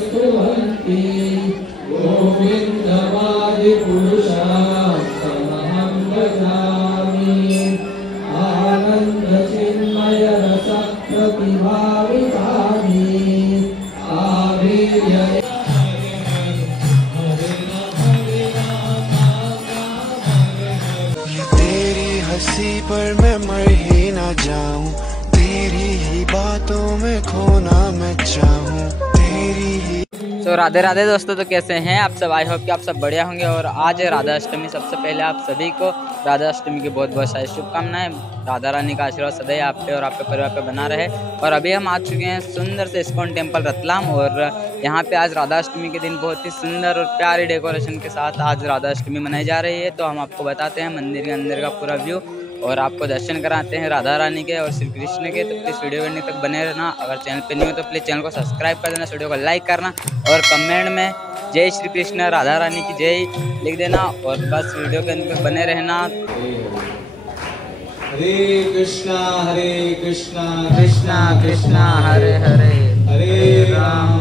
स्तुवन्ति गोविन्दमादिपुरुषार्थमहं भजामि आनन्दचिन्मयरसप्रतिभावितानि आवीर्य तेरी हंसी पर मैं मर ही ना जाऊं, तेरी ही बातों में खोना मैं चाहूं, तेरी ही। तो राधे राधे दोस्तों, तो कैसे हैं आप सब? आई होप कि आप सब बढ़िया होंगे। और आज है राधा अष्टमी। सबसे पहले आप सभी को राधा अष्टमी की बहुत बहुत सारी शुभकामनाएं। राधा रानी का आशीर्वाद सदैव आप पे और आपके परिवार पे बना रहे। और अभी हम आ चुके हैं सुंदर से इस्कॉन टेम्पल रतलाम। और यहाँ पे आज राधा अष्टमी के दिन बहुत ही सुंदर और प्यारी डेकोरेशन के साथ आज राधा अष्टमी मनाई जा रही है। तो हम आपको बताते हैं मंदिर के अंदर का पूरा व्यू और आपको दर्शन कराते हैं राधा रानी के और श्री कृष्ण के। तो प्लीज़ वीडियो करने तक बने रहना। अगर चैनल पे नहीं हो तो प्लीज़ चैनल को सब्सक्राइब कर देना, वीडियो को लाइक करना और कमेंट में जय श्री कृष्ण राधा रानी की जय लिख देना। और बस वीडियो के अंदर बने रहना। हरे कृष्णा कृष्णा कृष्णा हरे हरे, हरे राम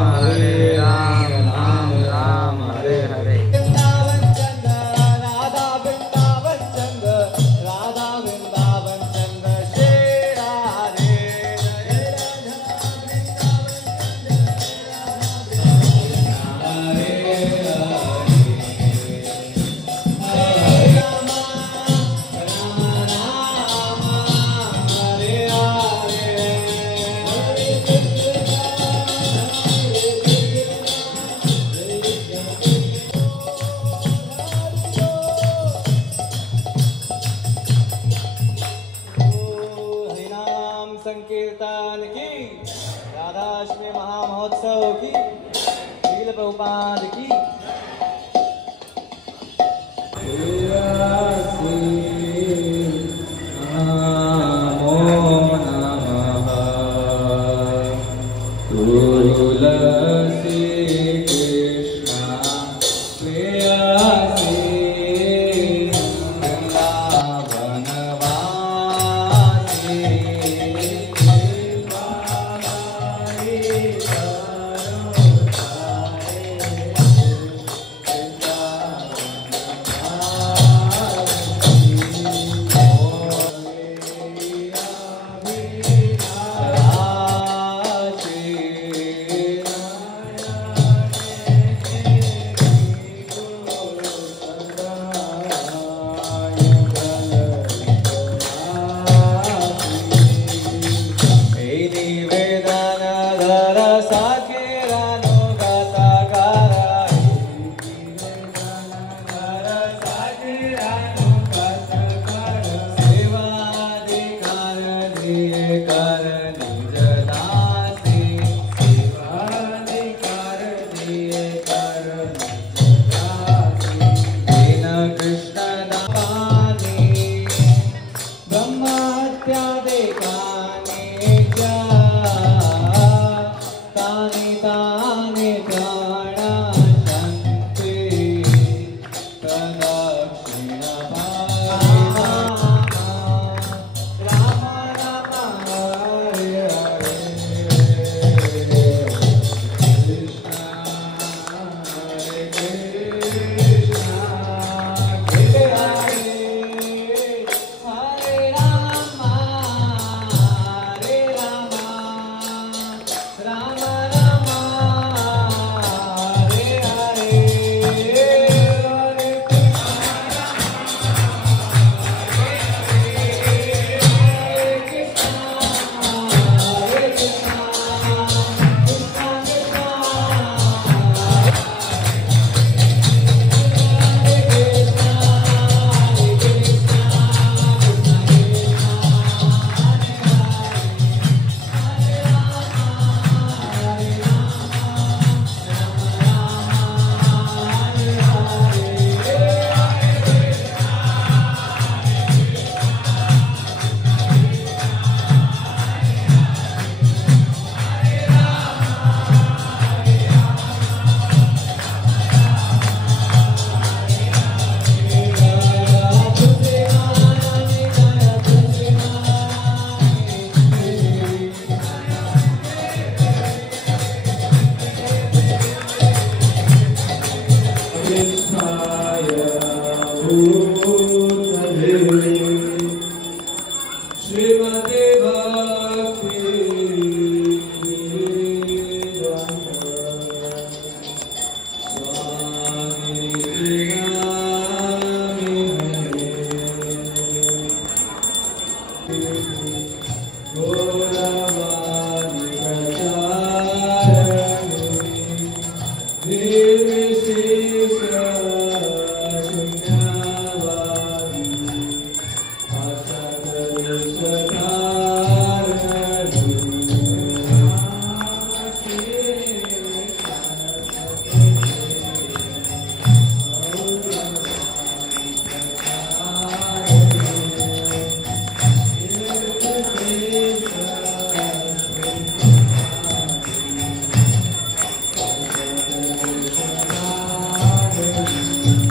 राम राम हरे हरे। वृंदावन चंद्र राधा वृंदावन चंद्र राधा वृंदावन चंद्र श्री राधे संकीर्तन की, राधाष्टमी महामहोत्सव की, शील प्रभुपाद की।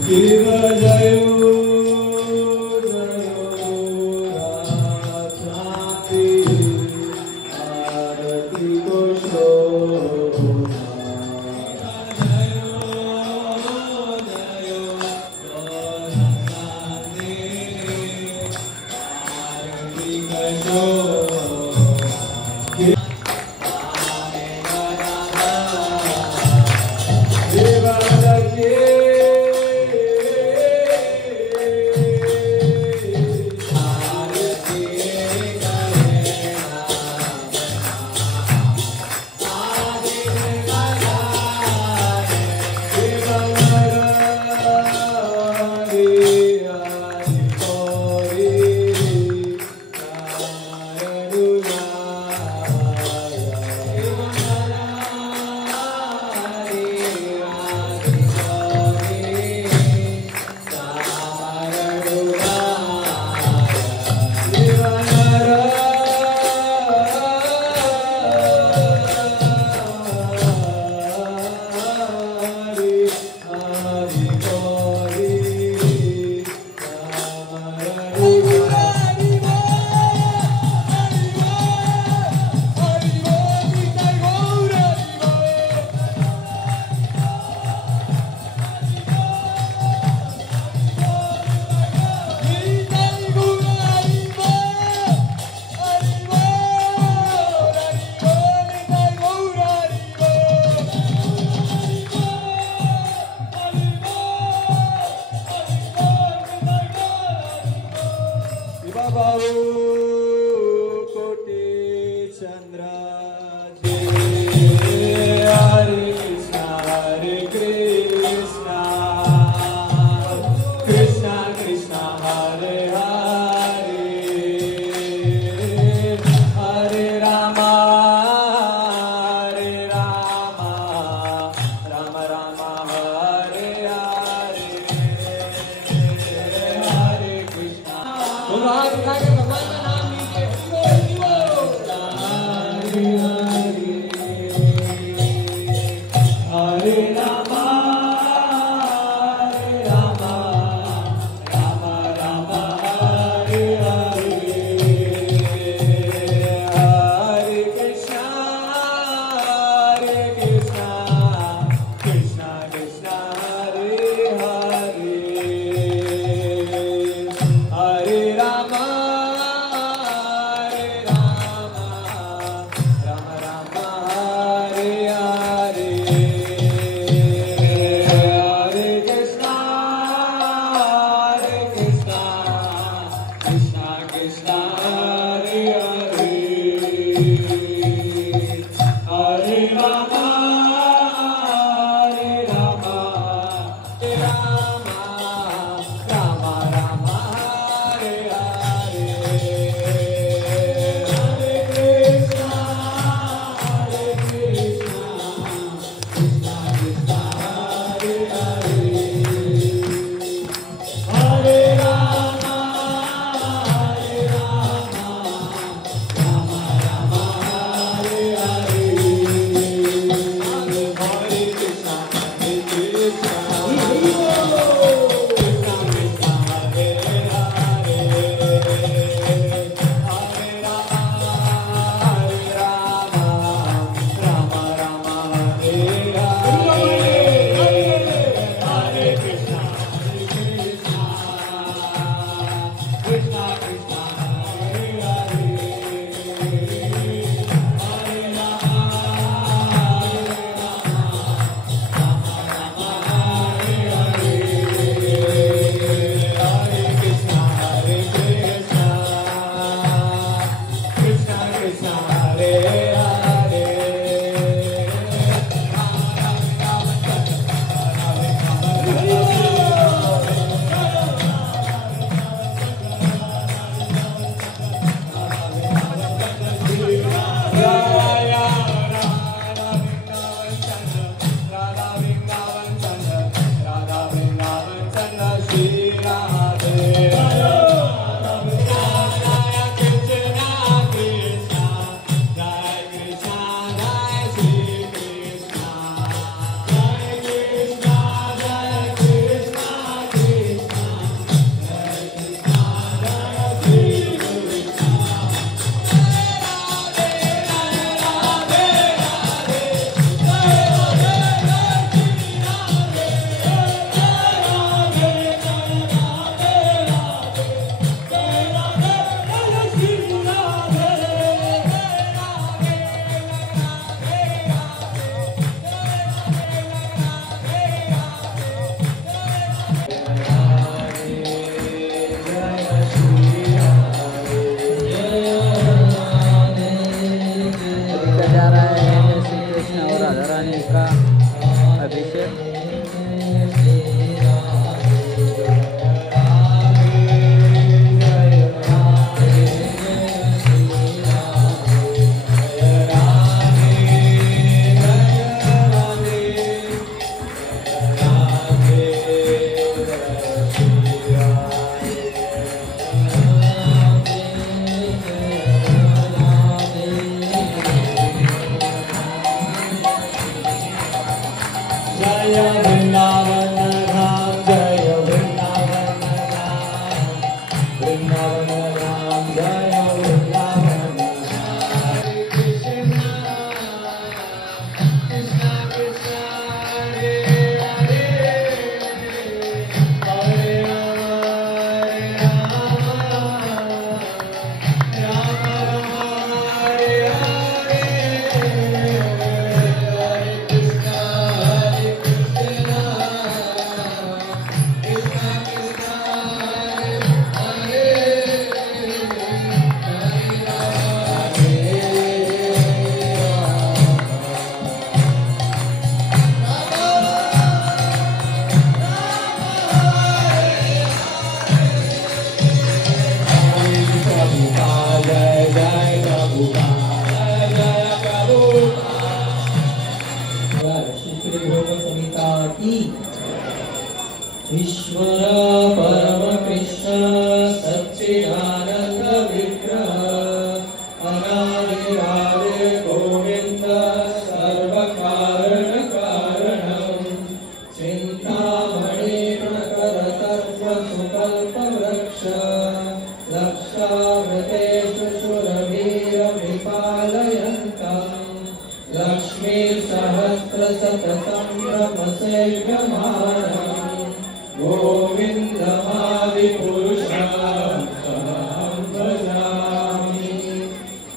शिव जयो जयो राधापि आरती को शोभा जयो जयो राधापि आरती को शोभा शिव जयो जय वृंदावन धाम जय वृंदावन धाम वृंदावन धाम जय वृंदावन धाम कृष्ण कृष्ण कृष्ण हरे हरे हरे राम राम राम हरे हरे हरे कृष्ण कृष्ण कृष्ण हरे जय जय प्रभुपाद जय प्रभुपाद श्री भोग संहिता की ईश्वर परम कृष्ण सच्चिदानंद विग्रह अनादिरादि गोविंद सर्व कारण कारणम चिंतामणि प्रकर तत्व सुकल्प वृक्ष लक्षावृतेषु सुरवीरविपालयन्तम् लक्ष्मी सहस्रशतसंभ्रमसेव्यमानम् गोविन्दमादिपुरुषार्थमहं भजामि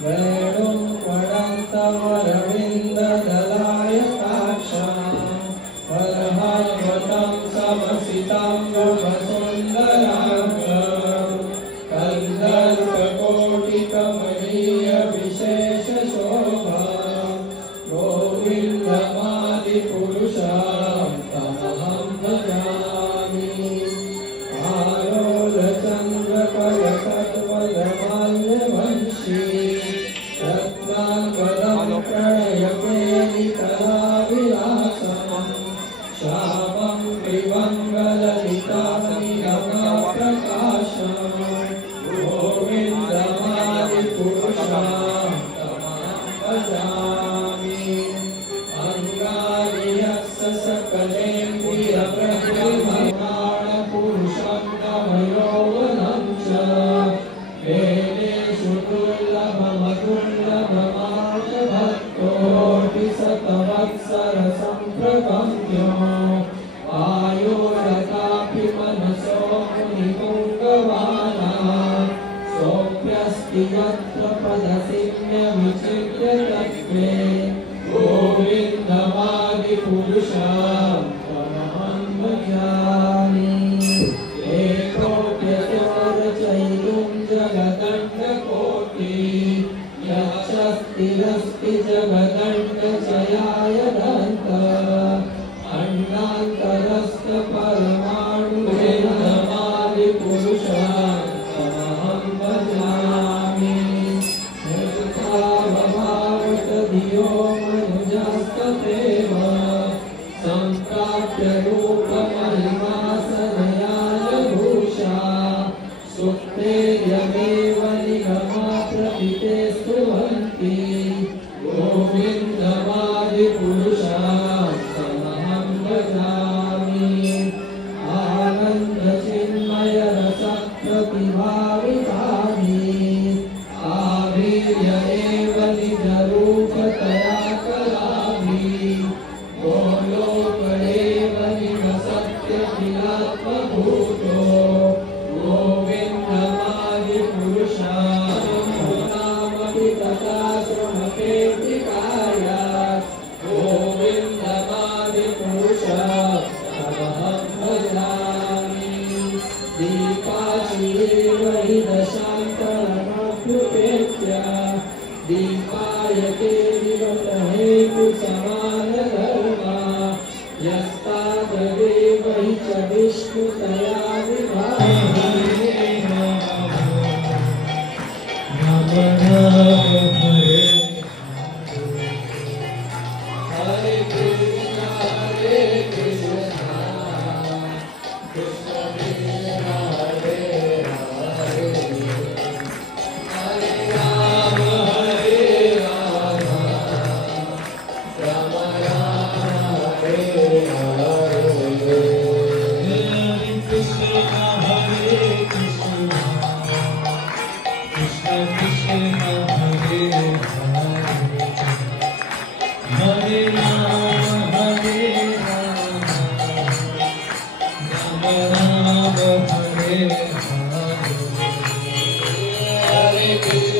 वेणुं वणन्तमरविन्ददलायताक्षम् वरहन्वतं समसितं वसुन्दराङ्गम् कन्दर्पकोटिकमनीय विशेषशोभा गोविन्दमादिपुरुषां तमहं भजामि आलोलचन्द्रकलसत्वलमाल्यवंशी रत्नाकरं प्रणयकेलिकलाविलासम् श्यामं त्रिमङ्गललितानिरमाप्रकाशम् गोविन्दमादिपुरुषां तमहं भजामि अङ्गार्यस्य सकलेन्द्रियप्रतिममाणपुरुषं तमयोवनं च वेदेषु दुर्लभमतुल्यभमानभक्तोऽतिशतवत्सरसम्प्रगम्यो आयोरकापि मनसो मुनिपुङ्गवानां सोऽप्यस्ति यत्र पदसिन्यविचित्य तत्त्वे गोविन्दमादिपुरुषां तमहं भजामि एकोऽप्यचोरचैतुं जगदण्डकोटि यच्छस्तिरस्ति जगदण्डचयाय दन्त अण्डान्तरस्थपरमाणुविन्दमादिपुरुषां तमहं भजामि निर्भावभावतधियो मनुजस्तथैव सम्प्राप्य रूपमहिमासनयाय भूषा सुप्तेयमेव निगमा प्रथिते स्तुवन्ति गोविन्दमादिपुरुषां तमहं भजामि आनन्दचिन्मयरसप्रतिभावितानि आवीर्य एव निजरूपतया कलाभिः गोलोकदेव निवसत्यखिलात्मभूतो गोविन्दमादिपुरुषां नामपि तथा श्रमकेतिकायात् गोविन्दमादिपुरुषां तमहं भजामि दीपाचिरेव हि दशान्तरमभ्युपेत्य दीपायते विगतहेतुसमानधर्मा यस्तादेव हि च विष्णुतया विभाव्यते नमः हरे हरे कृष्ण कृष्ण कृष्ण हरे हरे हरे राम राम राम हरे हरे Hare Krishna